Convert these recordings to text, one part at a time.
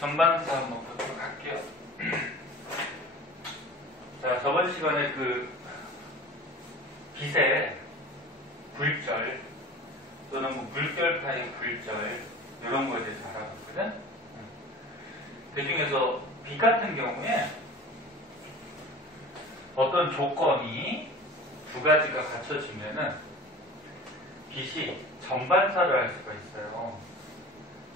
전반사 한번 보도록 할게요. 자, 저번 시간에 빛의 굴절 또는 물결파의 굴절 이런 거에 대해서 알아봤거든. 그 중에서 빛 같은 경우에 어떤 조건이 두 가지가 갖춰지면은 빛이 전반사를 할 수가 있어요.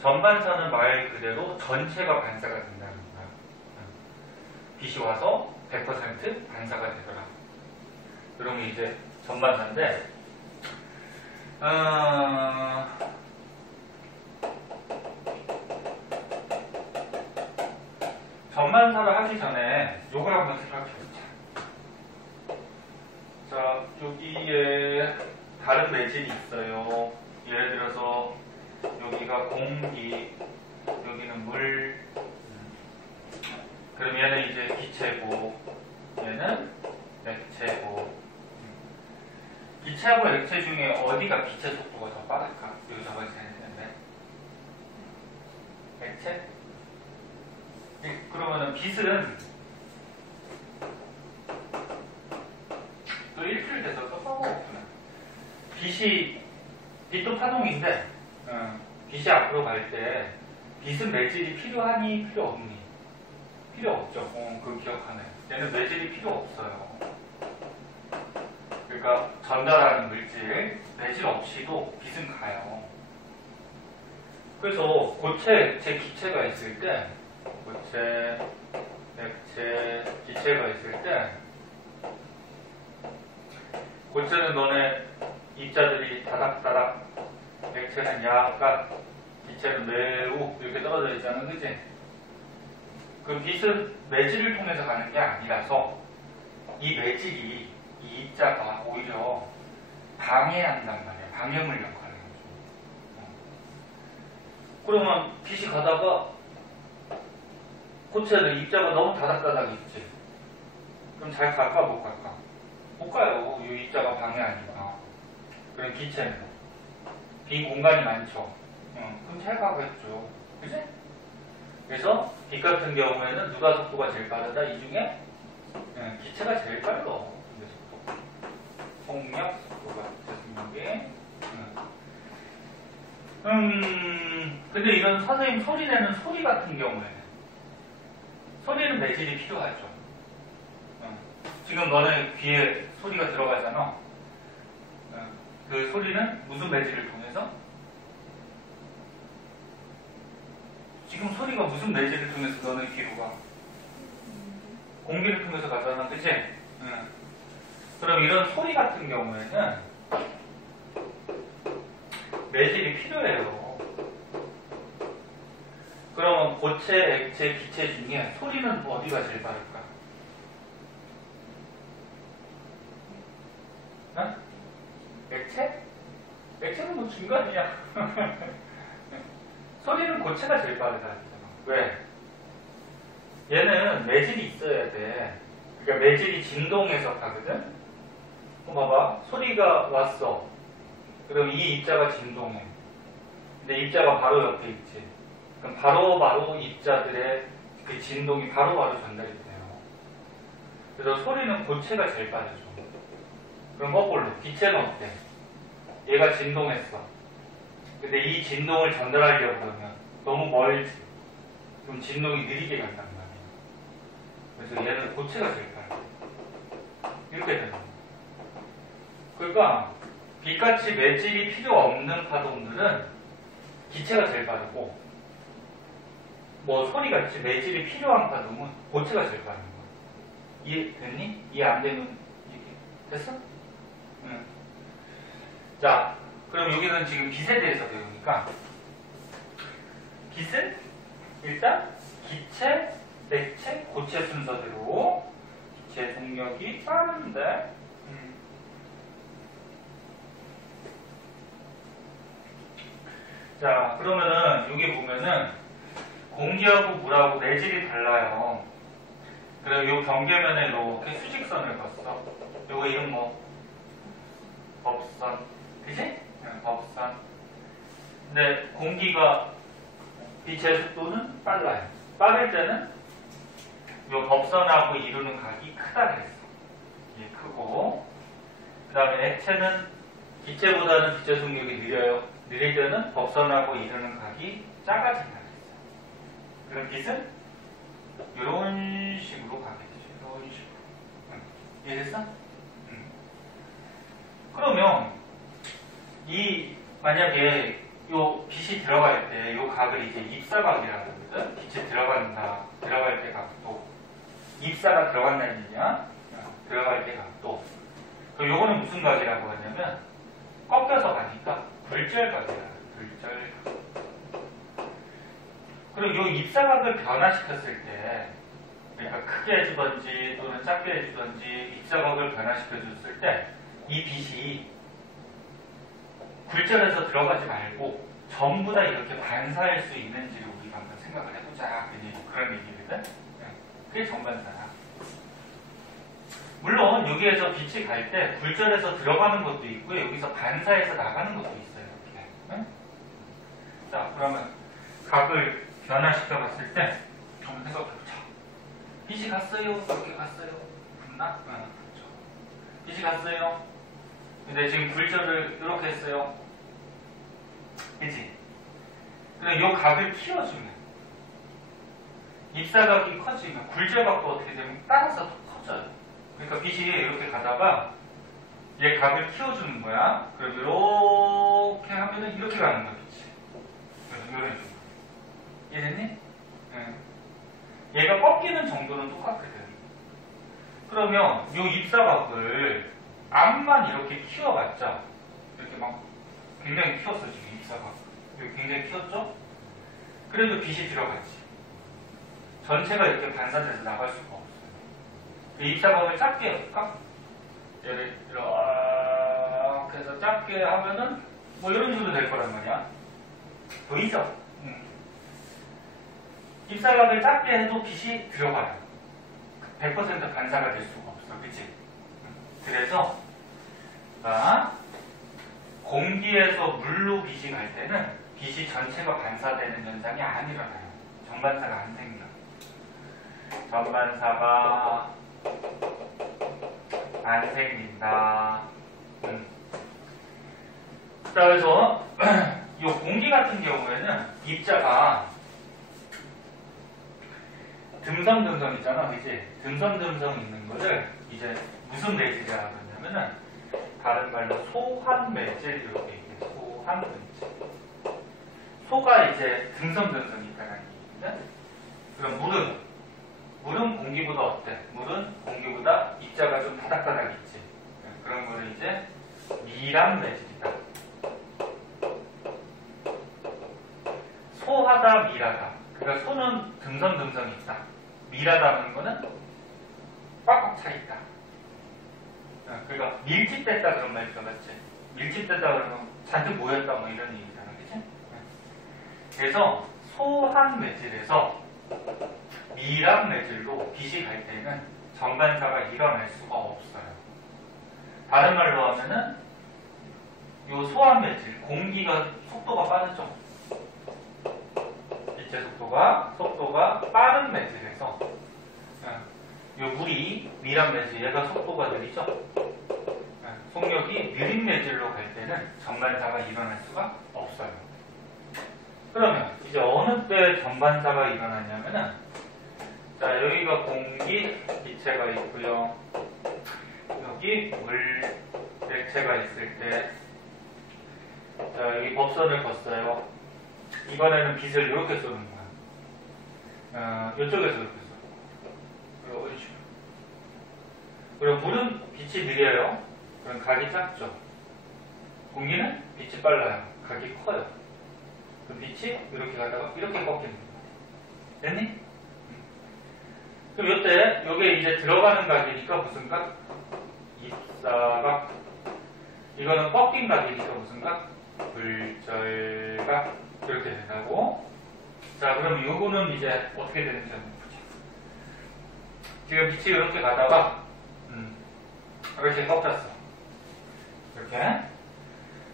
전반사는 말 그대로 전체가 반사가 된다는 거야. 빛이 와서 100% 반사가 되더라. 그러면 이제 전반사인데, 전반사를 하기 전에 요걸 한번 생각해보자. 자, 여기에 다른 매질이 있어요. 예를 들어서 여기가 공기, 여기는 물. 그럼 얘는 이제 기체고, 얘는 액체고. 기체하고 액체 중에 어디가 빛의 속도가 더 빠를까? 여기 저번에 했는데. 액체? 그러면은 빛은 또 일주일 돼서 또 써보겠구나. 빛도 파동인데, 빛이 앞으로 갈 때 빛은 매질이 필요하니 필요 없니? 필요 없죠. 그거 기억하네. 얘는 매질이 필요 없어요. 그러니까 전달하는 물질, 매질 없이도 빛은 가요. 그래서 고체, 액체, 기체가 있을 때, 고체, 액체, 기체가 있을 때, 고체는 너네 입자들이 다닥다닥, 액체는 약간, 기체는 매우 이렇게 떨어져 있잖아, 그치? 그 빛은 매질을 통해서 가는 게 아니라서 이 매질이, 이 입자가 오히려 방해한단 말이야. 방해물 역할을 해줘. 그러면 빛이 가다가 고체는 입자가 너무 다닥다닥 있지. 그럼 잘 갈까 못 갈까? 못 가요. 이 입자가 방해하니까. 그럼 기체는 빈 공간이 많죠. 그럼 잘 가겠죠. 그치? 그래서 빛 같은 경우에는 누가 속도가 제일 빠르다? 이 중에 기체가 제일 빨라. 근데 속도. 속력, 속도가 속력이. 근데 이런 선생님 소리 내는 소리 같은 경우에는 소리는 매질이 필요하죠. 지금 너네 귀에 소리가 들어가잖아. 그 소리는 무슨 매질을 통해서? 지금 소리가 무슨 매질을 통해서 너네 귀로 가? 공기를 통해서 가잖아, 그치? 그럼 이런 소리 같은 경우에는 매질이 필요해요. 그러면 고체, 액체, 기체 중에 소리는 어디가 제일 빠를까? 액체? 액체는 뭐 중간이야. 소리는 고체가 제일 빠르다 했잖아. 왜? 얘는 매질이 있어야 돼. 그러니까 매질이 진동해서 가거든? 봐봐. 소리가 왔어. 그럼 이 입자가 진동해. 근데 입자가 바로 옆에 있지. 그럼 바로 입자들의 그 진동이 바로 전달이 돼요. 그래서 소리는 고체가 제일 빠르죠. 그럼 거꾸로 기체는 어때? 얘가 진동했어. 근데 이 진동을 전달하려고 하면 너무 멀지. 그럼 진동이 느리게 간단 말이야. 그래서 얘는 고체가 제일 빨라. 이렇게 되는 거야. 그러니까 빛같이 매질이 필요 없는 파동들은 기체가 제일 빠르고, 뭐 소리같이 매질이 필요한 파동은 고체가 제일 빠른 거야. 이해됐니? 이해 안 되면 됐어? 응. 자, 그럼 여기는 지금 빛에 대해서 배우니까 빛은 일단 기체, 액체, 고체 순서대로 기체 동력이 빠른데 자, 그러면은 여기 보면은 공기하고 물하고 매질이 달라요. 그리고 요 경계면에 이렇게 수직선을 그었어. 요거 이름 뭐? 법선. 그치? 법선. 근데 공기가 빛의 속도는 빨라요. 빠를 때는 요 법선하고 이루는 각이 크다 그랬어. 이게 크고, 그 다음에 액체는 기체보다는 빛의 속력이 느려요. 느릴 때는 법선하고 이루는 각이 작아진다 그랬어. 그럼 빛은 이런 식으로 가게 되죠. 이런 식으로. 이해됐어? 그러면 만약에 요 빛이 들어갈 때 요 각을 이제 입사각이라고 하거든. 빛이 들어갈 때 각도. 입사가 들어간다는 얘기야. 들어갈 때 각도. 그럼 요거는 무슨 각이라고 하냐면 꺾여서 가니까 불절각이야. 불절각. 그럼 요 입사각을 변화시켰을 때, 그러니까 크게 해주던지 또는 작게 해주던지 입사각을 변화시켜줬을 때 이 빛이 굴절해서 들어가지 말고 전부 다 이렇게 반사할 수 있는지를 우리가 한번 생각을 해보자. 그런 얘기거든. 그게 정반사야. 물론 여기에서 빛이 갈 때 굴절해서 들어가는 것도 있고 여기서 반사해서 나가는 것도 있어요. 이렇게. 응? 자, 그러면 각을 변화시켜 봤을 때 한번 생각해보자. 빛이 갔어요? 이렇게 갔어요? 갔나? 그렇죠. 빛이 갔어요? 근데 지금 굴절을 이렇게 했어요. 그치? 그럼 이 각을 키워주면 입사각이 커지면 굴절각도 어떻게 되면 따라서 더 커져요. 그러니까 빛이 이렇게 가다가 얘 각을 키워주는 거야. 그럼 이렇게 하면은 이렇게 가는 거야, 빛이. 그래서 이런 식으로. 이해됐니? 응. 얘가 꺾이는 정도는 똑같거든. 그러면 이 입사각을 앞만 이렇게 키워봤자 이렇게 막 굉장히 키웠어. 지금 입사각 이렇게 굉장히 키웠죠? 그래도 빛이 들어가지. 전체가 이렇게 반사돼서 나갈 수가 없어요. 입사각을 작게 해볼까? 얘를 이렇게 해서 작게 하면은 뭐 이런 식으로 될 거란 말이야. 보이죠? 입사각을 작게 해도 빛이 들어가요. 100% 반사가 될 수가 없어. 그치? 그래서 공기에서 물로 빛이 갈 때는 빛이 전체가 반사되는 현상이 안 일어나요. 정반사가 안 생겨. 전반사가 안 생긴다. 자, 그래서 이 공기 같은 경우에는 입자가 듬성듬성 있잖아, 그치? 듬성듬성 있는 거를 이제 무슨 매질이라고 하냐면은 다른 말로 소환매질 이렇게 얘기해. 소환매질. 소가 이제 듬성듬성 있다는 얘기거든. 그럼 물은 공기보다 어때? 물은 공기보다 입자가 좀 다닥다닥 있지. 그런 거를 이제 미람매질이다. 소하다, 미라다. 그러니까 소는 듬성듬성 있다. 미라다는 거는 꽉꽉 차 있다. 그러니까 밀집됐다 그런 말 들어봤지? 밀집됐다 그러면 잔뜩 모였다 뭐 이런 얘기잖아. 그치? 그래서 소한 매질에서 미람 매질로 빛이 갈 때는 정반사가 일어날 수가 없어요. 다른 말로 하면은 요 소한 매질, 공기가 속도가 빠르죠? 빛의 속도가 빠른 매질에서 요 물이 미람 매질, 얘가 속도가 느리죠? 속력이 느린 매질로 갈 때는 정반사가 일어날 수가 없어요. 그러면 이제 어느 때 정반사가 일어나냐면은, 자, 여기가 공기, 기체가 있고요. 여기 물, 액체가 있을 때, 자, 여기 법선을 걷어요. 이번에는 빛을 이렇게 쏘는 거야. 이쪽에서 이렇게 쏘. 이런 식으로. 그리고 물은 빛이 느려요. 그럼 각이 작죠. 공기는 빛이 빨라요. 각이 커요. 그럼 빛이 이렇게 가다가 이렇게 꺾이는 거예요. 됐니? 그럼 이때 이게 이제 들어가는 각이니까 무슨 각? 입사각. 이거는 꺾인 각이니까 무슨 각? 불절각. 이렇게 된다고. 자, 그럼 요거는 이제 어떻게 되는지 한번 보자. 지금 빛이 이렇게 가다가 이렇게 꺾였어. 이렇게.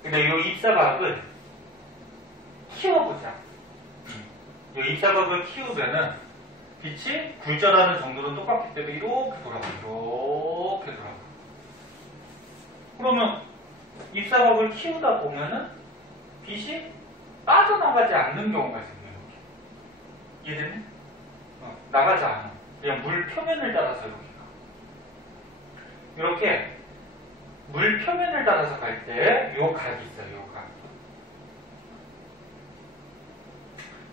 근데 이 입사각을 키워보자. 이 입사각을 키우면은 빛이 굴절하는 정도는 똑같기 때문에 이렇게 돌아가요. 이렇게 돌아가요. 그러면 입사각을 키우다 보면은 빛이 빠져나가지 않는 경우가 생겨요. 이해되니? 나가지 않아. 그냥 물 표면을 따라서 이렇게 물 표면을 따라서 갈 때 요 각이 있어요. 요 각.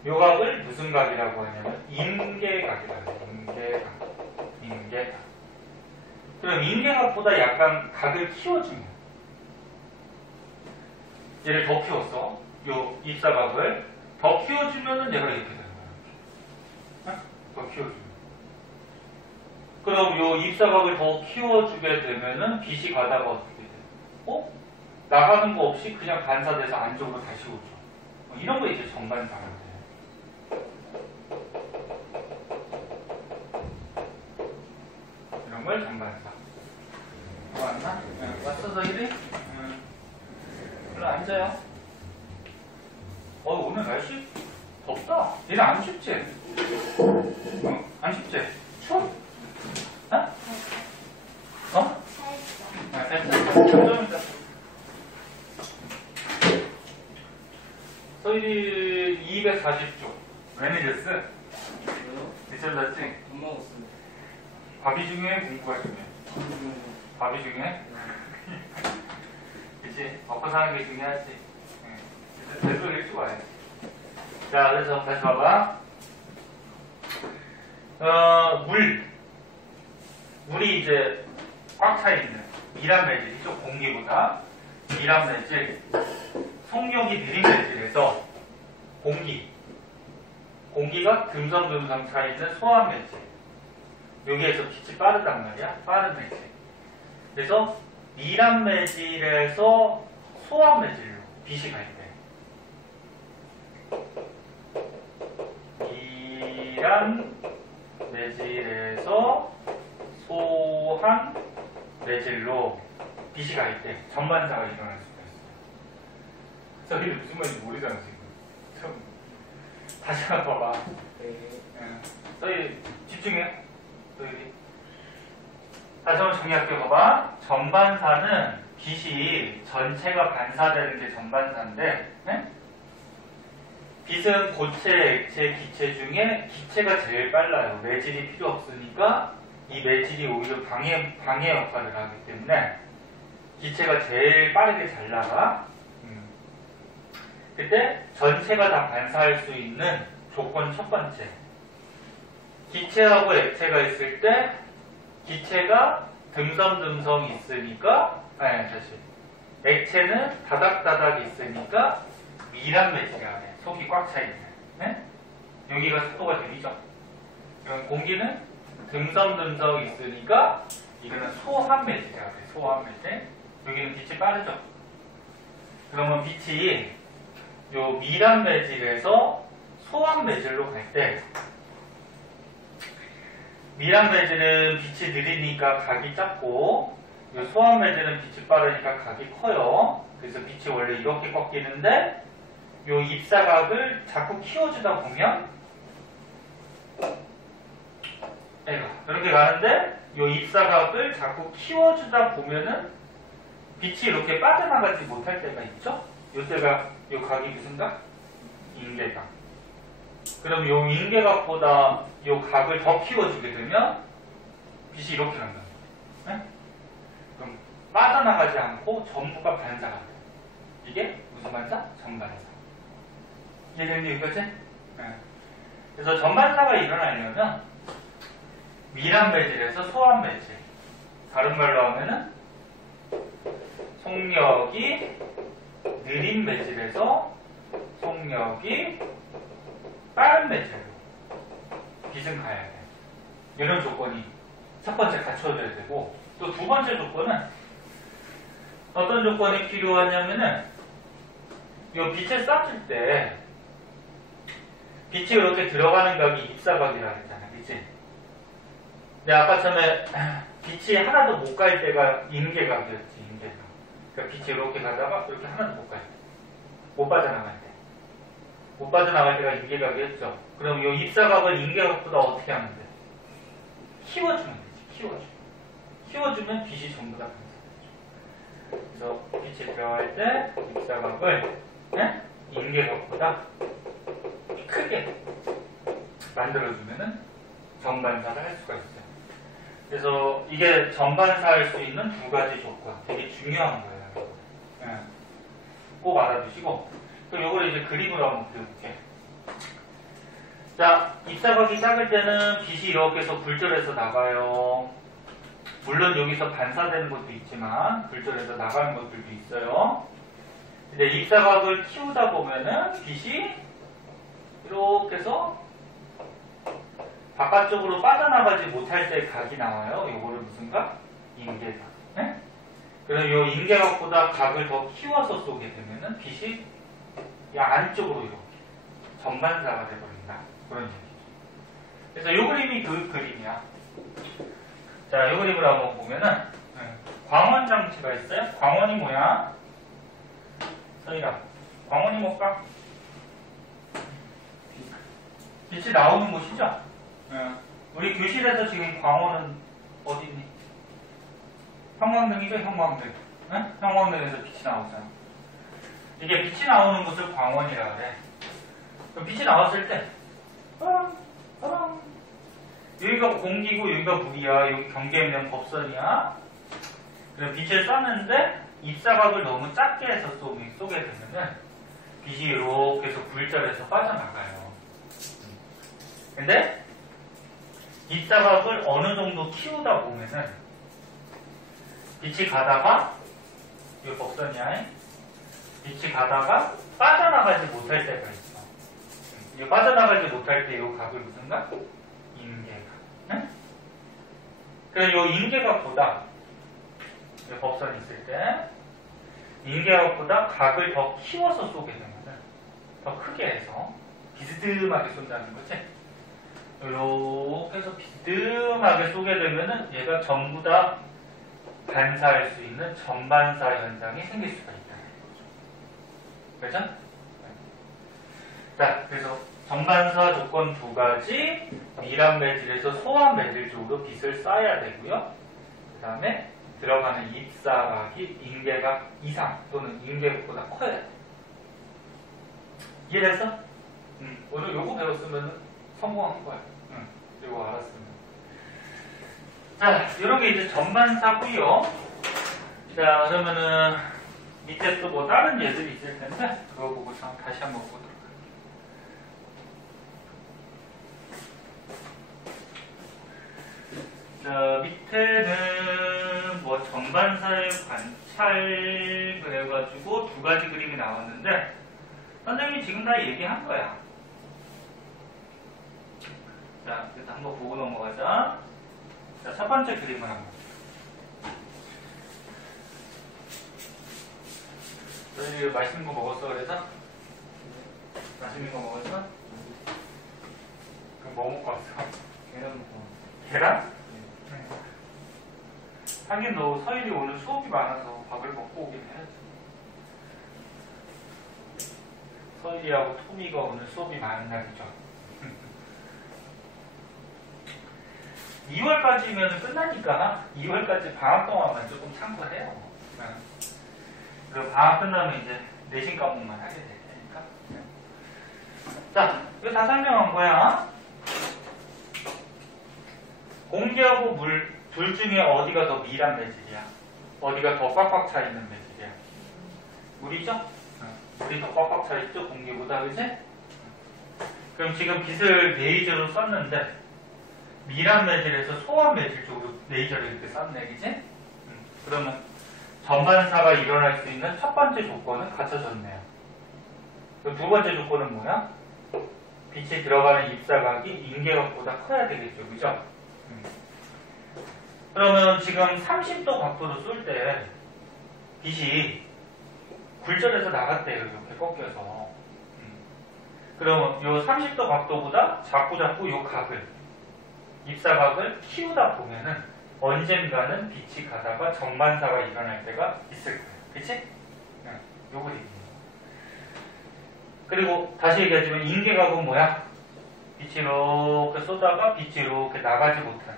요 각을 무슨 각이라고 하냐면 임계각이라고 해요. 임계각. 그럼 임계각보다 약간 각을 키워주면 얘를 더 키웠어. 요 입사각을 더 키워주면은 얘가 이렇게 되는 거야. 더 키워주면. 그럼 요 입사각을 더 키워주게 되면은 빛이 가다가 어떻게 돼? 나가는 거 없이 그냥 반사돼서 안쪽으로 다시 오죠. 이런 거 이제 정반사가 돼. 이런 걸 정반사. 왔나? 왔어, 너희들? 일로 앉아요. 오늘 날씨 덥다. 얘는 안 춥지? 안 춥지? 추워? 살짝. 소일이 240조. 왜 늦었어? 늦었지? 안 먹었습니다. 밥이 중요해? 공부가 중요해? 밥이 중요해? 그치? 먹고 사는 게 중요하지. 대표 일찍 와야지. 자, 그래서 다시 봐봐. 물이 이제 꽉 차 있는 미란 매질이죠. 공기보다 미란 매질, 속력이 느린 매질에서 공기가 듬성듬성 차 있는 소환 매질. 여기에서 빛이 빠르단 말이야. 빠른 매질. 그래서 미란 매질에서 소환 매질로 빛이 갈 때, 미란 매질에서 소환 매질로 빛이 갈 때 전반사가 일어날 수가 있어요. 저희 무슨 말인지 모르잖아 지금. 다시 한번 봐봐. 저희 집중해. 저희 다시 한번 정리할게요. 봐봐. 전반사는 빛이 전체가 반사되는 게 전반사인데, 빛은 고체, 액체, 기체 중에 기체가 제일 빨라요. 매질이 필요 없으니까 이 매질이 오히려 방해 역할을 하기 때문에 기체가 제일 빠르게 잘 나가. 그때 전체가 다 반사할 수 있는 조건 첫 번째. 기체하고 액체가 있을 때 기체가 듬성듬성 있으니까 다시 액체는 다닥다닥 있으니까 미란 매질이야. 속이 꽉 차 있는. 네? 여기가 속도가 느리죠. 그럼 공기는 듬성듬성 있으니까 이거는 소환 매질이야. 소환 매질. 여기는 빛이 빠르죠. 그러면 빛이 요 미란 매질에서 소환 매질로 갈 때, 미란 매질은 빛이 느리니까 각이 작고, 요 소환 매질은 빛이 빠르니까 각이 커요. 그래서 빛이 원래 이렇게 꺾이는데, 요 입사각을 자꾸 키워주다 보면, 이렇게 가는데, 요 입사각을 자꾸 키워주다 보면은, 빛이 이렇게 빠져나가지 못할 때가 있죠? 요때가, 요 각이 무슨 각? 임계각. 그럼 요 임계각보다 요 각을 더 키워주게 되면 빛이 이렇게 간다. 네? 그럼 빠져나가지 않고 전부가 반사가 돼. 이게 무슨 반사? 전반사. 이해되니 여기까지? 네. 그래서 전반사가 일어나려면 미란 매질에서 소환 매질. 다른 말로 하면은 속력이 느린 매질에서 속력이 빠른 매질로 빛은 가야 돼. 이런 조건이 첫 번째 갖춰져야 되고, 또 두 번째 조건은 어떤 조건이 필요하냐면은 이 빛을 쐈을 때 빛이 이렇게 들어가는 각이 입사각이라 했잖아. 그치? 근데 아까 처음에 빛이 하나도 못 갈 때가 임계각이었지. 임계각. 그러니까 빛이 이렇게 가다가 이렇게 하나도 못 갈 때. 못 빠져나갈 때. 못 빠져나갈 때가 인계각이었죠. 그럼 이 입사각을 인계각보다 어떻게 하면 돼? 키워주면 되지. 키워주면 빛이 전부 다 반사되죠. 그래서 빛이 들어갈 때 입사각을 인계각보다 크게 만들어주면은 정반사를 할 수가 있어요. 그래서 이게 정반사할 수 있는 두 가지 조건, 되게 중요한 거예요. 예. 꼭 알아두시고, 그럼 요걸 이제 그림으로 한번 그려볼게. 자, 입사각이 작을 때는 빛이 이렇게 해서 굴절해서 나가요. 물론 여기서 반사되는 것도 있지만 굴절해서 나가는 것들도 있어요. 근데 입사각을 키우다 보면은 빛이 이렇게 해서 바깥쪽으로 빠져나가지 못할 때 각이 나와요. 요거를 무슨 각? 인계각. 네? 그럼 요 인계각보다 각을 더 키워서 쏘게 되면은 빛이 이 안쪽으로 이렇게 전반사가 돼버린다. 그런 얘기죠. 그래서 요 그림이 그 그림이야. 자, 요 그림을 한번 보면은 광원 장치가 있어요. 광원이 뭐야? 서희라. 광원이 뭘까? 빛이 나오는 곳이죠? 우리 교실에서 지금 광원은 어디 있니? 형광등이죠, 형광등. 형광등에서 빛이 나오잖아. 이게 빛이 나오는 곳을 광원이라 그래. 그럼 빛이 나왔을 때, 여기가 공기고 여기가 물이야. 여기 경계면 법선이야. 그럼 빛을 쐈는데 입사각을 너무 작게 해서 쏘게 되면은 빛이 이렇게 해서 굴절해서 빠져나가요. 근데 입사각을 어느 정도 키우다 보면은 빛이 가다가 이 법선이야. 빛이 가다가 빠져나가지 못할 때가 있어. 이 빠져나가지 못할 때 이 각을 무슨 각? 인계각. 응? 그래서 이 인계각보다 이 법선이 있을 때 인계각보다 각을 더 키워서 쏘게 되면은 더 크게 해서 비스듬하게 쏜다는 거지. 이렇게 해서 비스듬하게 쏘게 되면은 얘가 전부 다 반사할 수 있는 전반사 현상이 생길 수가 있다는 거죠. 그렇죠? 자, 그래서 전반사 조건 두 가지, 미란 매질에서 소환 매질 쪽으로 빛을 쏴야 되고요. 그 다음에 들어가는 입사각이 인계각 이상 또는 인계각보다 커야 돼. 이해됐어? 오늘 요거 배웠으면 성공한 거야. 이거 알았으면. 자, 이런 게 이제 전반사고요. 자, 그러면은 밑에 또 뭐 다른 예들이 있을 텐데 그거 보고 다시 한번 보도록 할게요. 자, 밑에는 뭐 전반사의 관찰 그래가지고 두 가지 그림이 나왔는데 선생님이 지금 다 얘기한 거야. 자, 일단 한번 보고 넘어가자. 자, 첫 번째 그림을 한번. 너희 맛있는 거 먹었어, 그래서? 맛있는 거 먹었어? 그럼 뭐 먹고 왔어? 계란 먹고. 계란? 네. 하긴 너 서일이 오늘 수업이 많아서 밥을 먹고 오긴 해야지. 서일이하고 토미가 오늘 수업이 많은 날이죠. 2월까지면 끝나니까 2월까지 방학 동안만 조금 참고해요. 그리고 방학 끝나면 이제 내신 과목만 하게 될 테니까. 자, 이거 다 설명한 거야. 공기하고 물 둘 중에 어디가 더 미란 매질이야? 어디가 더 꽉꽉 차 있는 매질이야? 물이죠? 물이 더 꽉꽉 차 있죠? 공기보다, 그치? 그럼 지금 빛을 레이저로 쐈는데 미란 매질에서 소환 매질 쪽으로 레이저를 이렇게 쐈네, 그치? 그러면 전반사가 일어날 수 있는 첫 번째 조건은 갖춰졌네요. 그 두 번째 조건은 뭐야? 빛이 들어가는 입사각이 인계각보다 커야 되겠죠, 그죠? 그러면 지금 30도 각도로 쏠 때 빛이 굴절해서 나갔대요, 이렇게 꺾여서. 그러면 이 30도 각도보다 자꾸 이 각을 입사각을 키우다 보면은 언젠가는 빛이 가다가 전반사가 일어날 때가 있을 거예요. 그치? 요거 얘기해요. 그리고 다시 얘기하자면 인계각은 뭐야? 빛이 이렇게 쏘다가 빛이 이렇게 나가지 못하는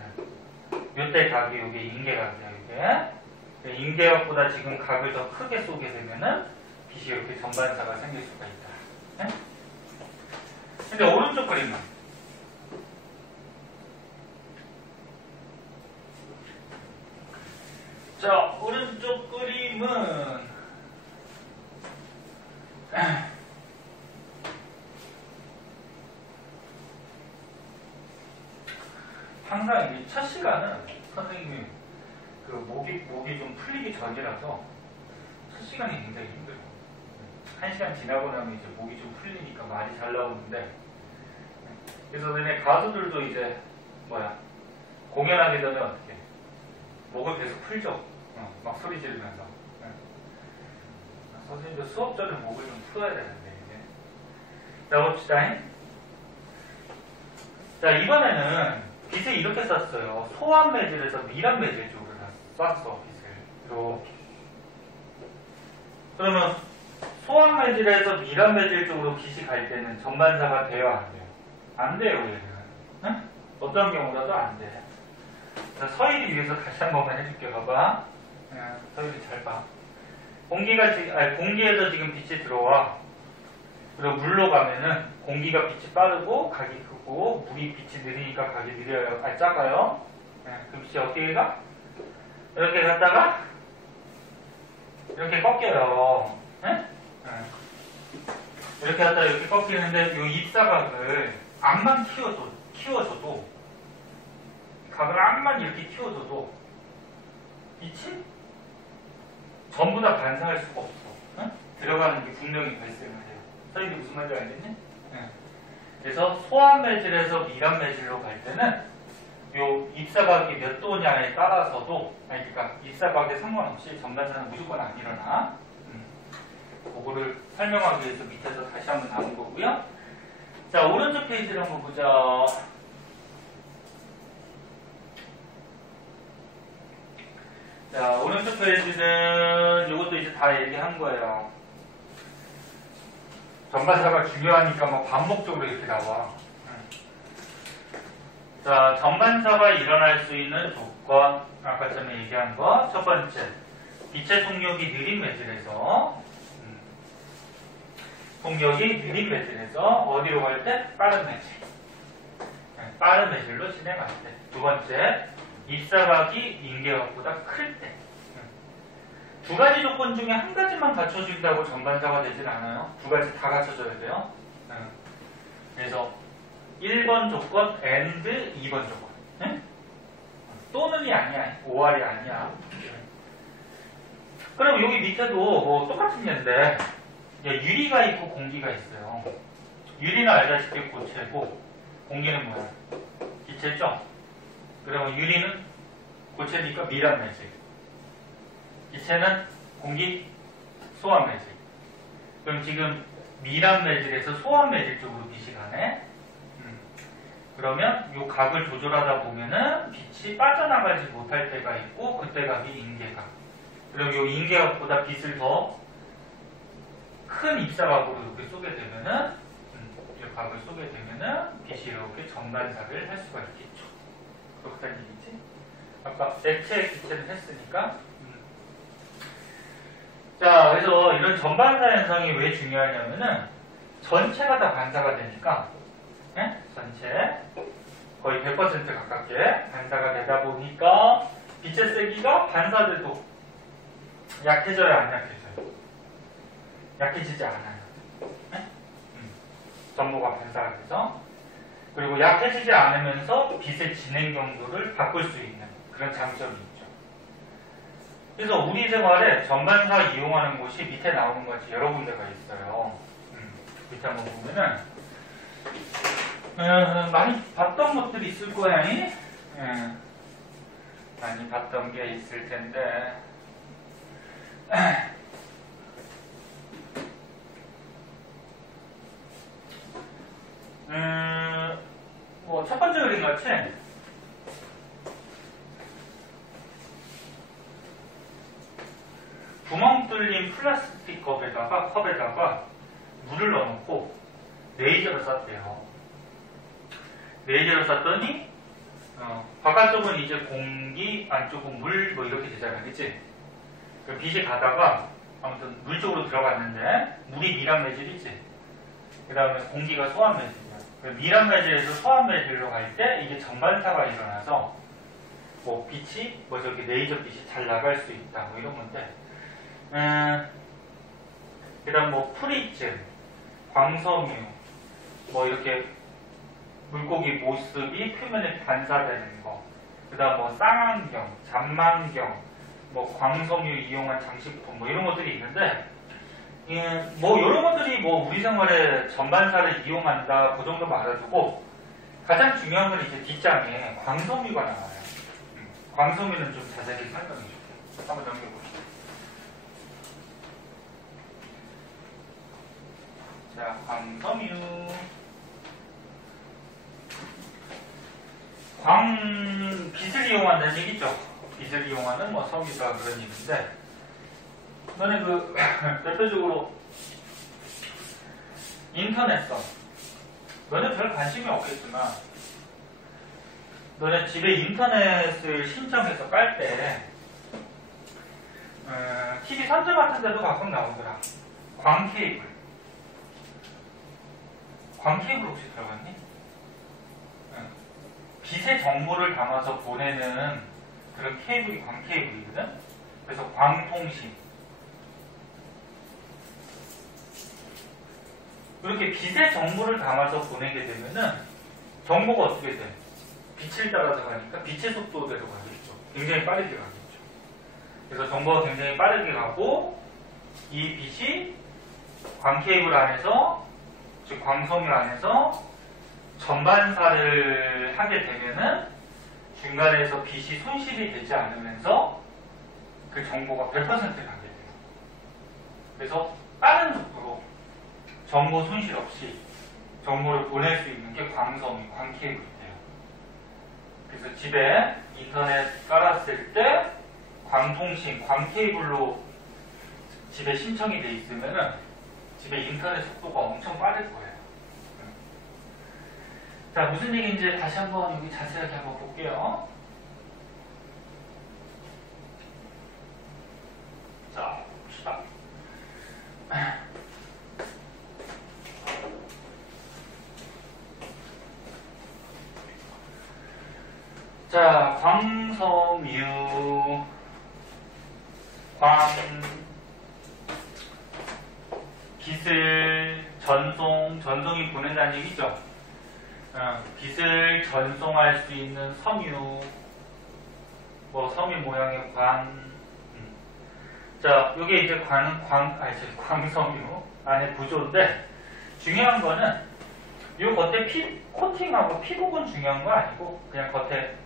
요때 각이 이게 인계각이야. 이게 인계각보다 지금 각을 더 크게 쏘게 되면은 빛이 이렇게 전반사가 생길 수가 있다. 네? 근데 오른쪽 그림은 자, 오른쪽 그림은 항상 이 첫 시간은 선생님이 그 목이 좀 풀리기 전이라서 첫 시간이 굉장히 힘들어요. 한 시간 지나고 나면 이제 목이 좀 풀리니까 말이 잘 나오는데, 그래서 너네 가수들도 이제 공연하기 전에 어떻게 목을 계속 풀죠. 막 소리 지르면서. 선생님도 수업 전에 목을 좀 풀어야 되는데 이제. 자, 봅시다. 자, 이번에는 빛을 이렇게 쐈어요. 소환 매질에서 미란 매질 쪽으로 쐈어, 빛을. 이렇게. 그러면 소환 매질에서 미란 매질 쪽으로 빛이 갈 때는 전반사가 돼요, 안 돼요? 안 돼요, 얘는. 응? 어떤 경우라도 안 돼. 자, 서일이 위해서 다시 한 번만 해줄게, 봐봐. 서일이 잘 봐. 공기에서 지금 빛이 들어와. 그리고 물로 가면은 공기가 빛이 빠르고 각이 크고 물이 빛이 느리니까 각이 느려요. 작아요. 그럼 빛이 어떻게 가? 이렇게 갔다가 이렇게 꺾여요. 이렇게 갔다가 이렇게 꺾이는데 이 입사각을 암만 키워줘도 각을 암만 이렇게 키워줘도 빛이 전부 다 반사할 수가 없어. 들어가는 게 분명히 발생을 해요. 선생님이 무슨 말인지 알겠니? 그래서 소환 매질에서 미란 매질로 갈 때는 요 입사각이 몇 도냐에 따라서도, 그러니까 입사각에 상관없이 전반사는 무조건 안 일어나. 그거를 설명하기 위해서 밑에서 다시 한번 나온 거고요. 자, 오른쪽 페이지를 한번 보자. 자, 오른쪽 페이지는 이것도 이제 다 얘기한 거예요. 전반사가 중요하니까 뭐 반복적으로 이렇게 나와. 자, 전반사가 일어날 수 있는 조건, 아까 전에 얘기한 거. 첫 번째, 빛의 속력이 느린 매질에서 어디로 갈 때? 빠른 매질. 빠른 매질로 진행할 때. 두 번째, 입사각이 인계각보다 클 때. 두 가지 조건 중에 한 가지만 갖춰준다고 전반사가 되진 않아요. 두 가지 다 갖춰줘야 돼요. 그래서 1번 조건 and 2번 조건. 또는이 아니야. 5R이 아니야. 그럼 여기 밑에도 뭐 똑같은 예인데 유리가 있고 공기가 있어요. 유리는 알다시피 고체고 공기는 뭐야? 기체죠? 그러면 유리는 고체니까 미란 매질. 기체는 공기 소환 매질. 그럼 지금 미란 매질에서 소환 매질 쪽으로 빛이 가네. 그러면 이 각을 조절하다 보면은 빛이 빠져나가지 못할 때가 있고 그때 각이 인계각. 그럼 이 인계각보다 빛을 더 큰 입사각으로 이렇게 쏘게 되면은 이 각을 쏘게 되면은 빛이 이렇게 전반사를 할 수가 있겠죠. 그렇다는 얘기지. 아까 액체 기체를 했으니까. 자, 그래서 이런 전반사 현상이 왜 중요하냐면은 전체가 다 반사가 되니까 전체 거의 100% 가깝게 반사가 되다 보니까 빛의 세기가 반사돼도 약해져요, 안 약해져요? 약해지지 않아요. 전부가 반사가 돼서. 그리고 약해지지 않으면서 빛의 진행 경도를 바꿀 수 있는 그런 장점이 있죠. 그래서 우리 생활에 전반사 이용하는 곳이 밑에 나오는 것이 여러 군데가 있어요. 밑에 한번 보면은 많이 봤던 것들이 있을 거야. 많이 봤던 게 있을 텐데 뭐 첫 번째 그림 같이 구멍 뚫린 플라스틱 컵에다가 물을 넣어놓고 레이저를 쐈대요. 레이저를 쐈더니 바깥쪽은 이제 공기, 안쪽은 물, 뭐 이렇게 되잖아, 그치? 그 빛이 가다가 아무튼 물 쪽으로 들어갔는데 물이 미란 매질이지. 그 다음에 공기가 소환 매질이야. 그 미란 매질에서 소환 매질로 갈 때 이게 전반사가 일어나서 뭐 빛이 뭐 저기 레이저 빛이 잘 나갈 수 있다 뭐 이런 건데. 그다음 뭐 프리즘, 광섬유, 뭐 이렇게 물고기 모습이 표면에 반사되는 거. 그다음 뭐 쌍안경, 잔망경, 뭐 광섬유 이용한 장식품 뭐 이런 것들이 있는데. 뭐 이런 것들이 뭐 우리 생활에 전반사를 이용한다 그 정도 말해두고 가장 중요한 건 이제 뒷장에 광섬유가 나와요. 광섬유는 좀 자세히 설명해 줄게요. 한번 넘겨보시죠. 자, 광섬유. 빛을 이용한다는 얘기죠. 빛을 이용하는 뭐 섬유다 그런 얘기인데, 너네 그 대표적으로 인터넷성, 너네 별 관심이 없겠지만 너네 집에 인터넷을 신청해서 깔 때 TV 선점 같은 데도 가끔 나오더라. 광케이블 혹시 들어봤니? 빛의 정보를 담아서 보내는 그런 케이블이 광케이블이거든. 그래서 광통신, 이렇게 빛의 정보를 담아서 보내게 되면은 정보가 어떻게 돼? 빛을 따라서 가니까 빛의 속도대로 가겠죠. 굉장히 빠르게 가겠죠. 그래서 정보가 굉장히 빠르게 가고, 이 빛이 광케이블 안에서, 즉 광섬유 안에서 전반사를 하게 되면은 중간에서 빛이 손실이 되지 않으면서 그 정보가 100% 가게 돼요. 그래서 빠른 속도로 정보 손실 없이 정보를 보낼 수 있는 게 광섬유, 광케이블이에요. 그래서 집에 인터넷 깔았을 때 광통신, 광케이블로 집에 신청이 돼 있으면은 집에 인터넷 속도가 엄청 빠를 거예요. 자, 무슨 얘기인지 다시 한번 여기 자세하게 한번 볼게요. 자, 봅시다. 자, 광섬유, 빛을 전송이 보낸다는 얘기죠. 빛을 전송할 수 있는 섬유, 뭐 섬유 모양의 자, 이게 이제 광섬유 안에 구조인데, 중요한 거는 이 겉에 코팅하고 피복은 중요한 거 아니고 그냥 겉에,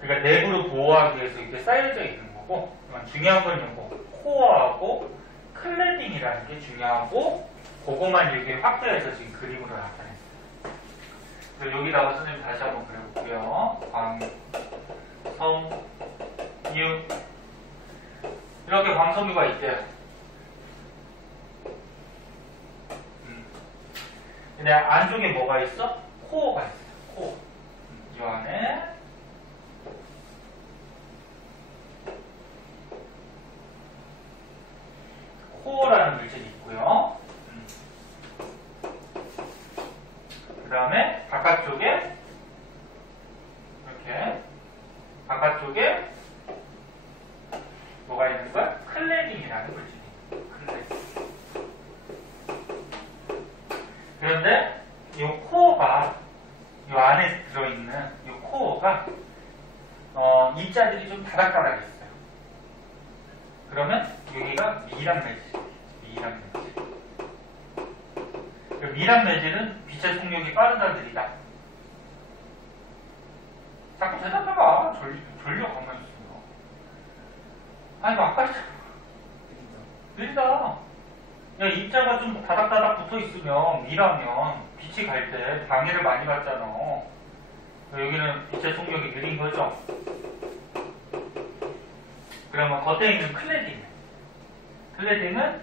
그러니까 내부를 보호하기 위해서 이렇게 쌓여져 있는 거고, 중요한 건 이거 코어하고 클레딩이라는 게 중요하고, 그것만 이렇게 확대해서 지금 그림으로 나타냈어요. 그래서 여기다가 선생님 다시 한번 그려볼게요. 광섬유, 이렇게 광섬유가 있대요. 근데 안쪽에 뭐가 있어? 코어가 있어요. 코어. 이 안에 코어라는 물질이 있고요. 그 다음에 바깥쪽에 이렇게 바깥쪽에 뭐가 있는 거야? 클레딩이라는 물질이 있어요. 클레딩. 그런데 이 코어가, 이 안에 들어있는 이 코어가 입자들이 좀 다닥다닥 있어요. 그러면 여기가 미란 매질. 그 미란 매질은 빛의 속력이 빠르다 느리다? 자꾸 대답해봐. 졸려 가만히 있어요. 아니, 아까 했잖아. 느리다. 야, 입자가 좀 다닥다닥 붙어 있으면, 미라면, 빛이 갈 때 방해를 많이 받잖아. 여기는 빛의 속력이 느린 거죠? 그러면 겉에 있는 클레딩은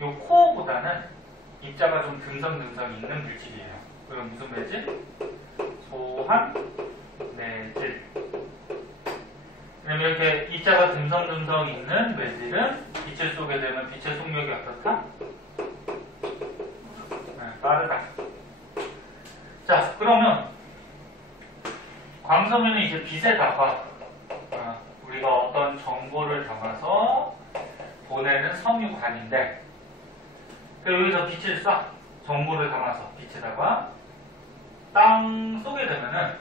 이 코어보다는 입자가 좀 듬성듬성 있는 물질이에요. 그럼 무슨 매질? 소한 매질. 그럼 이렇게 입자가 듬성듬성 있는 매질은 빛을 쏘게 되면 빛의 속력이 어떻다? 네, 빠르다. 자, 그러면 광섬유는 이제 빛에다가 우리가 어떤 정보를 담아서 보내는 섬유관인데, 여기서 빛을 쏴. 정보를 담아서 빛에다가 땅 쏘게 되면은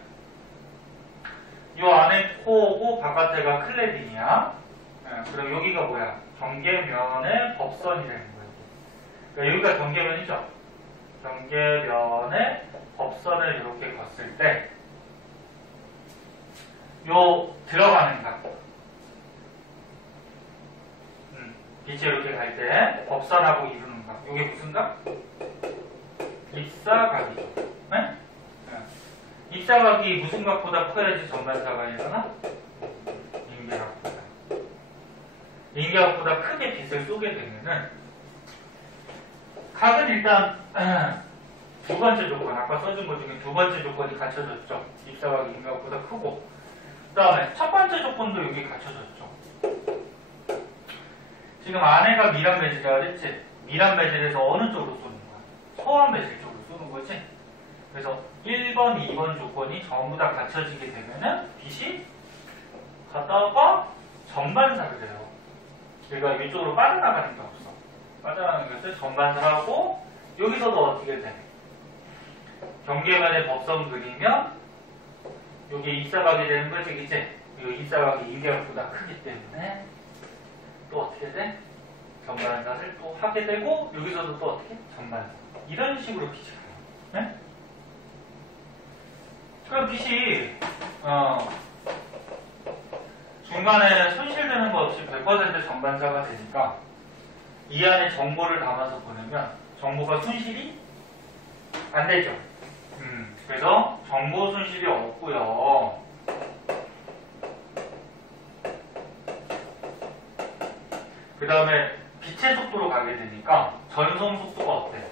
이 안에 코어고 바깥에가 클레딘이야. 그럼 여기가 뭐야? 경계면의 법선이 되는 거예요. 그러니까 여기가 경계면이죠. 경계면의 법선을 이렇게 걷을 때 요 들어가는 각, 빛이 이렇게 갈 때 법선하고 이루는 각, 이게 무슨 각? 입사각이죠. 네? 입사각이 무슨 각보다 커야지 전반사가 일어나? 인계각보다. 인계각보다 크게 빛을 쏘게 되면은 각은 일단 두 번째 조건, 아까 써준 것 중에 두 번째 조건이 갖춰졌죠. 입사각이 인계각보다 크고, 그 다음에 첫 번째 조건도 여기 갖춰졌죠. 지금 안에가 미란 매질이라 그랬지? 미란 매질에서 어느 쪽으로 쏘는 거야? 소한 매질 쪽으로 쏘는 거지? 그래서 1번, 2번 조건이 전부 다 갖춰지게 되면은 빛이 가다가 전반사를 해요. 그러니까 이쪽으로 빠져나가는 게 없어. 빠져나가는 것을 전반사하고, 여기서도 어떻게 돼? 경계면의 법선 그리면 여기 입사각이 되는 거지, 그치? 이 입사각이 인계각보다 크기 때문에 또 어떻게 돼? 전반사를 또 하게 되고, 여기서도 또 어떻게? 전반사. 이런 식으로 빛이 가요. 네? 그럼 빛이 중간에 손실되는 거 없이 100% 전반사가 되니까 이 안에 정보를 담아서 보내면 정보가 손실이 안 되죠. 그래서 정보 손실이 없고요. 그 다음에 빛의 속도로 가게 되니까 전송 속도가 어때요?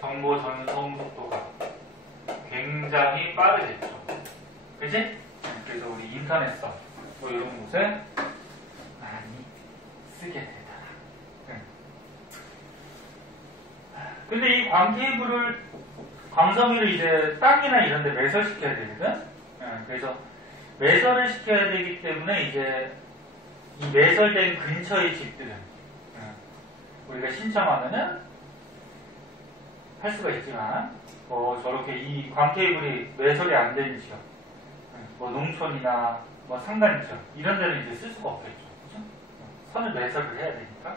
정보 전송 속도가 굉장히 빠르겠죠. 그치? 그래서 우리 인터넷성 뭐 이런 곳에 많이 쓰게 되더라. 근데 이 광케이블을, 광섬유를 이제 땅이나 이런 데 매설시켜야 되거든? 그래서 매설을 시켜야 되기 때문에 이제 이 매설된 근처의 집들은 우리가 신청하면은 할 수가 있지만, 저렇게 이 광케이블이 매설이 안 되는 지역, 뭐 농촌이나 뭐 산간 지역, 이런 데는 이제 쓸 수가 없겠죠. 그죠? 선을 매설을 해야 되니까.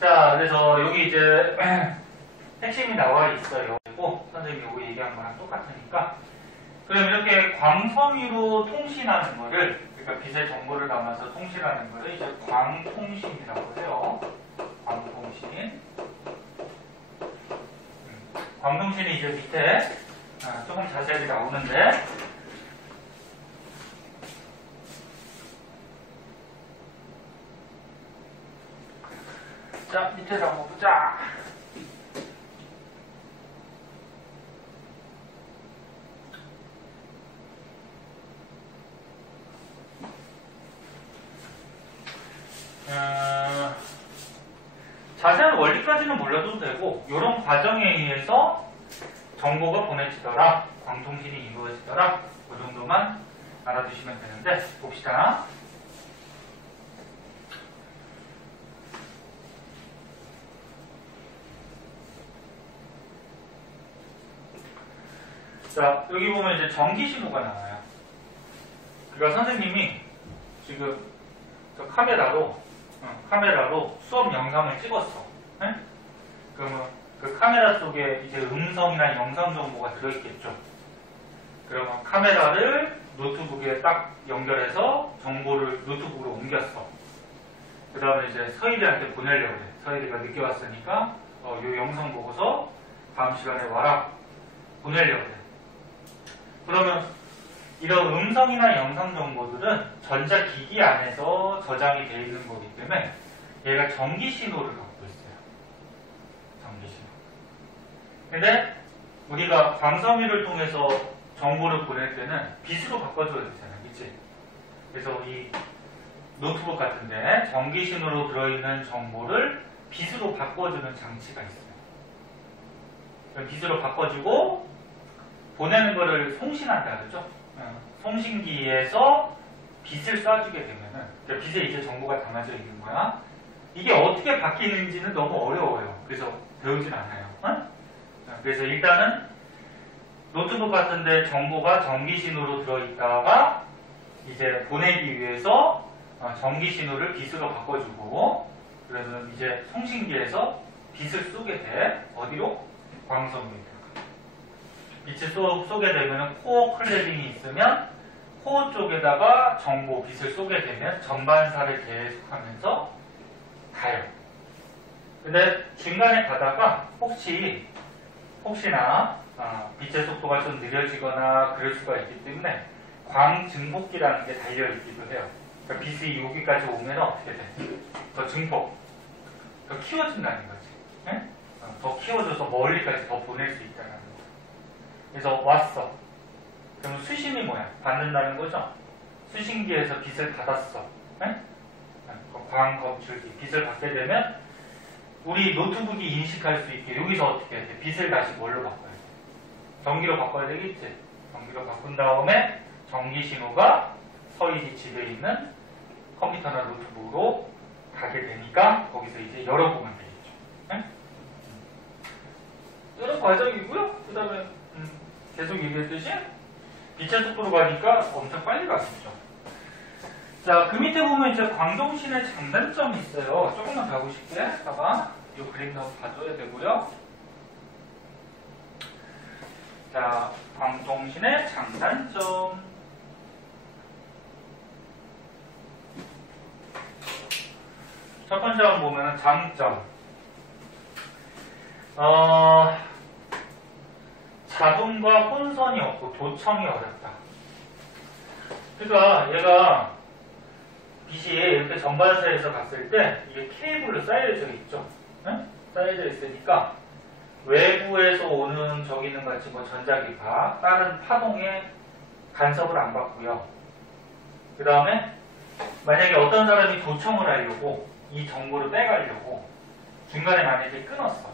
자, 그래서 여기 이제 핵심이 나와 있어요. 그리고 선생님이 여기 얘기한 거랑 똑같으니까. 그럼 이렇게 광섬유로 통신하는 거를, 그러니까 빛의 정보를 담아서 통신하는 거를 이제 광통신이라고 해요. 광통신. 광통신이 이제 밑에 조금 자세하게 나오는데, 자, 밑에서 한번 보자. 자세한 원리까지는 몰라도 되고, 이런 과정에 의해서 정보가 보내지더라, 광통신이 이루어지더라, 그 정도만 알아두시면 되는데, 봅시다. 자, 여기 보면 이제 전기 신호가 나와요. 그러니까 선생님이 지금 저 카메라로 수업 영상을 찍었어. 네? 그러면 그 카메라 속에 이제 음성이나 영상 정보가 들어있겠죠. 그러면 카메라를 노트북에 딱 연결해서 정보를 노트북으로 옮겼어. 그 다음에 이제 서희리한테 보내려고 해. 서희리가 늦게 왔으니까 요 영상 보고서 다음 시간에 와라. 보내려고 해. 그러면 이런 음성이나 영상 정보들은 전자기기 안에서 저장이 되어 있는 거기 때문에 얘가 전기 신호를 갖고 있어요. 근데 우리가 광섬유를 통해서 정보를 보낼 때는 빛으로 바꿔줘야 되잖아, 그치? 그래서 이 노트북 같은데 전기신호로 들어있는 정보를 빛으로 바꿔주는 장치가 있어요. 빛으로 바꿔주고 보내는 거를 송신한다 그러죠? 송신기에서 빛을 쏴주게 되면은 빛에 이제 정보가 담아져 있는 거야. 이게 어떻게 바뀌는지는 너무 어려워요. 그래서 배우진 않아요. 그래서 일단은 노트북 같은데 정보가 전기신호로 들어있다가 이제 보내기 위해서 전기신호를 빛으로 바꿔주고 그러면 이제 송신기에서 빛을 쏘게 돼. 어디로? 광섬유로. 빛을 쏘게 되면 코어 클레딩이 있으면 코어 쪽에다가 정보 빛을 쏘게 되면 전반사를 계속하면서 가요. 근데 중간에 가다가 혹시나 빛의 속도가 좀 느려지거나 그럴 수가 있기 때문에 광증폭기라는 게 달려있기도 해요. 그러니까 빛이 여기까지 오면 어떻게 돼? 더 증폭, 더 키워진다는 거지. 네? 더 키워줘서 멀리까지 더 보낼 수 있다는 거. 그래서 왔어. 그럼 수신이 뭐야? 받는다는 거죠? 수신기에서 빛을 받았어. 네? 광검출기. 빛을 받게 되면 우리 노트북이 인식할 수 있게 여기서 어떻게 해야 돼? 빛을 다시 뭘로 바꿔야 돼? 전기로 바꿔야 되겠지? 전기로 바꾼 다음에 전기 신호가 서희지 집에 있는 컴퓨터나 노트북으로 가게 되니까 거기서 이제 열어보면 되겠죠. 네? 이런 과정이고요. 그 다음에 계속 얘기했듯이 빛의 속도로 가니까 엄청 빨리 가겠죠. 자, 그 밑에 보면 이제 광동신의 장단점이 있어요. 조금만 가보실게. 봐봐. 이 그림도 한번 봐줘야 되고요. 자, 광동신의 장단점. 첫 번째 한번 보면 장점. 자동과 혼선이 없고 도청이 어렵다. 그러니까 얘가 빛이 이렇게 전반사에서 갔을 때 이게 케이블로 쌓여져 있죠. 네? 쌓여져 있으니까 외부에서 오는 저기는 같이 뭐 전자기파 다른 파동에 간섭을 안 받고요. 그 다음에 만약에 어떤 사람이 도청을 하려고 이 정보를 빼가려고 중간에 만약에 끊었어.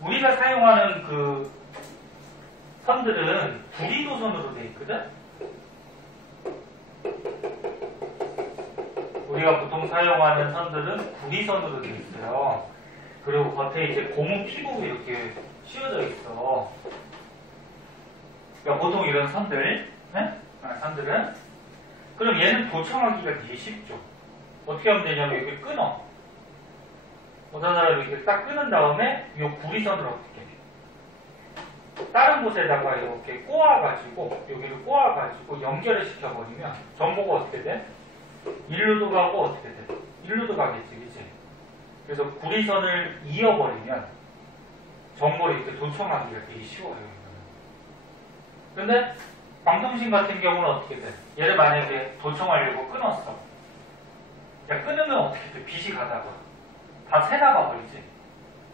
우리가 사용하는 그 선들은 구리도선으로 되어 있거든? 우리가 보통 사용하는 선들은 구리선으로 되어 있어요. 그리고 겉에 이제 고무 피부가 이렇게 씌워져 있어. 그러니까 보통 이런 선들, 네? 선들은. 그럼 얘는 도청하기가 되게 쉽죠. 어떻게 하면 되냐면 이렇게 끊어. 어떤 사람이 이렇게 딱 끊은 다음에 이 구리선을 어떻게 해? 다른 곳에다가 이렇게 꼬아가지고 여기를 꼬아가지고 연결을 시켜버리면 정보가 어떻게 돼? 일로도 가고 어떻게 돼? 일로도 가겠지, 그치? 그래서 구리선을 이어버리면 정보를 이렇게 도청하기가 되게 쉬워요. 근데 광통신 같은 경우는 어떻게 돼? 얘를 만약에 도청하려고 끊었어. 야, 끊으면 어떻게 돼? 빛이 가다가 다 새나가 버리지.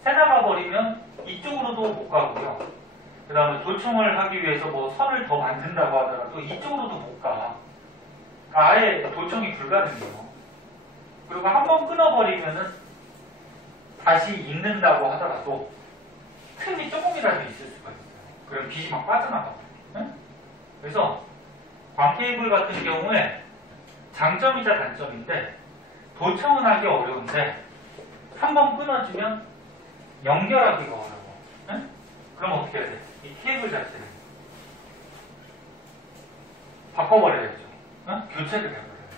새나가 버리면 이쪽으로도 못 가고요. 그 다음에 도청을 하기 위해서 뭐 선을 더 만든다고 하더라도 이쪽으로도 못 가. 아예 도청이 불가능해요. 그리고 한번 끊어버리면은 다시 읽는다고 하더라도 틈이 조금이라도 있을 수가 있어요. 그럼 빛이 막 빠져나가거든요. 네? 그래서 광케이블 같은 경우에 장점이자 단점인데 도청은 하기 어려운데 한번 끊어지면 연결하기가 어려워. 네? 그럼 어떻게 해야 돼? 이 케이블 자체를 바꿔버려야죠. 네? 교체를 해버려야 돼.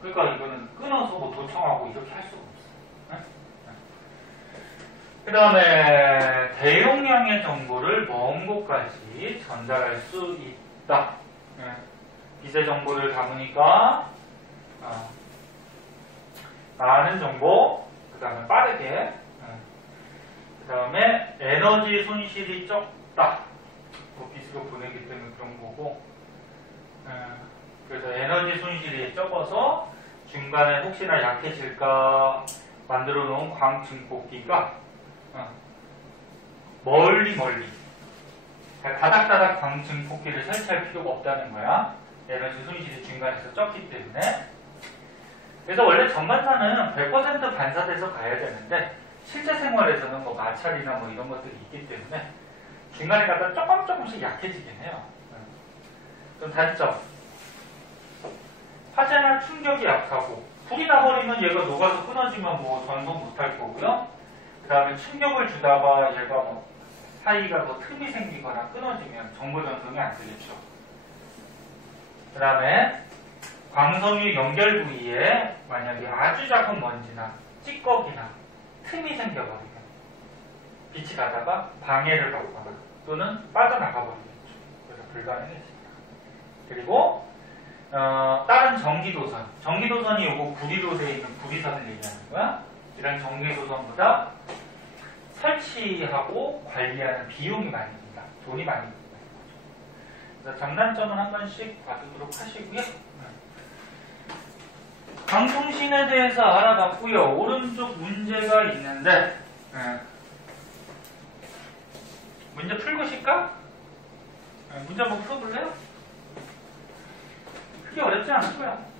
그러니까 이거는 끊어서 뭐 도청하고 이렇게 할 수가 없어요. 네? 그 다음에 대용량의 정보를 먼 곳까지 전달할 수 있다. 네. 빛의 정보를 담으니까 많은 정보, 그 다음에 빠르게, 그 다음에 에너지 손실이 적다. 뭐 빛으로 보내기 때문에 그런 거고, 그래서 에너지 손실이 적어서 중간에 혹시나 약해질까 만들어 놓은 광증폭기가 멀리. 다닥다닥 방증폭기를 설치할 필요가 없다는 거야. 에너지 손실이 중간에서 적기 때문에. 그래서 원래 전반사는 100% 반사돼서 가야 되는데 실제 생활에서는 뭐 마찰이나 뭐 이런 것들이 있기 때문에 중간에 가다 조금씩 약해지긴 해요. 좀 단점. 화재나 충격이 약하고 불이 나버리면 얘가 녹아서 끊어지면 뭐 전송 못할 거고요. 그 다음에 충격을 주다가 얘가 뭐 사이가 뭐 틈이 생기거나 끊어지면 정보 전송이 안 되겠죠. 그 다음에 광섬유 연결 부위에 만약에 아주 작은 먼지나 찌꺼기나 틈이 생겨버리면 빛이 가다가 방해를 받거나 또는 빠져나가 버리겠죠. 그래서 불가능해집니다. 그리고 다른 전기도선. 전기도선이 요거 구리로 되어 있는 구리선을 얘기하는 거야. 이런 전기도선보다 설치하고 관리하는 비용이 많이 듭니다. 돈이 많이 듭니다. 그래서 장단점은 한 번씩 봐두도록 하시고요. 방통신에 대해서 알아봤고요. 오른쪽 문제가 있는데 문제 풀보실까? 문제 한번 풀어볼래요? 크게 어렵지 않고요.